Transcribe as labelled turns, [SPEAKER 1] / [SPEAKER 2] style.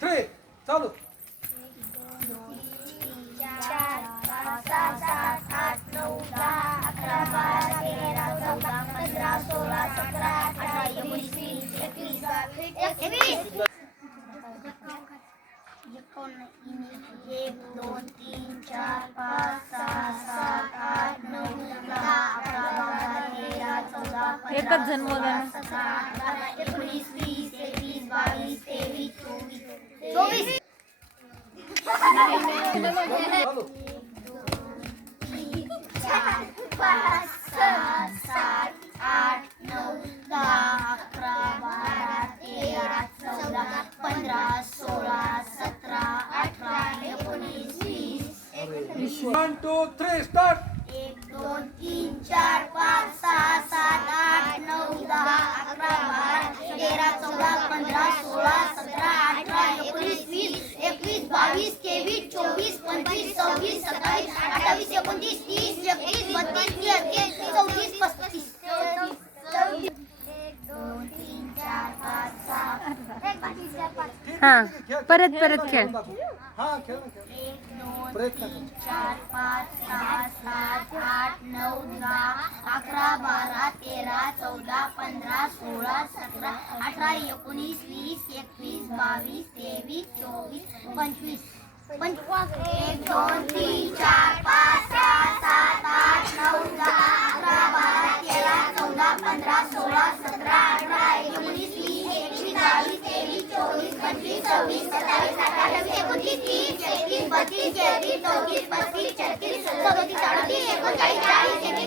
[SPEAKER 1] Three चालू.
[SPEAKER 2] एक दोन तीन चार पाच सहा सात आठ नऊ दहा अकरा बारा तेरा चौदा
[SPEAKER 3] एकच
[SPEAKER 2] अठरा एकोणीस वीस चोवीस चार पाच सहा सात आठ नऊ दहा अकरा बारा तेरा चौदा पंधरा सोळा सतरा अठरा एकोणीस वीस
[SPEAKER 1] वन टू थ्री स्टार्ट
[SPEAKER 2] एक दोन तीन चार पाच सहा सात आठ नऊ दहा अकरा बारा तेरा चौदा पंधरा सोळा सतरा अठरा एकोणीस वीस एकवीस बावीस तेवीस चोवीस पंचवीस सव्वीस सत्तावीस अठ्ठावीस एकोणतीस तीस एकतीस बत्तीस तेहतीस चौतीस पस्तीस. एक दोन तीन चार पाच सहा एक बाकी चार पाच
[SPEAKER 3] हा परत परत
[SPEAKER 1] खेळ. हा
[SPEAKER 2] चार पाच सहा सात आठ नऊ दहा अकरा बारा तेरा चौदा पंधरा सोळा सतरा अठरा एकोणीस वीस एकवीस बावीस तेवीस चोवीस पंचवीस. एक दोन तीन चार पाच सहा सात आठ नऊ दहा अकरा बारा तेरा चौदा पंधरा सोळा सतरा अठरा एकोणीस वीस एकवीस बावीस तेवीस चोवीस पंचवीस सव्वीस सत्तावीस अठ्ठावीस एकोणतीस तीस एकतीस बत्तीस तेहतीस चौतीस पस्तीस छत्तीस सदतीस अडतीस एकोणचाळीस चाळीस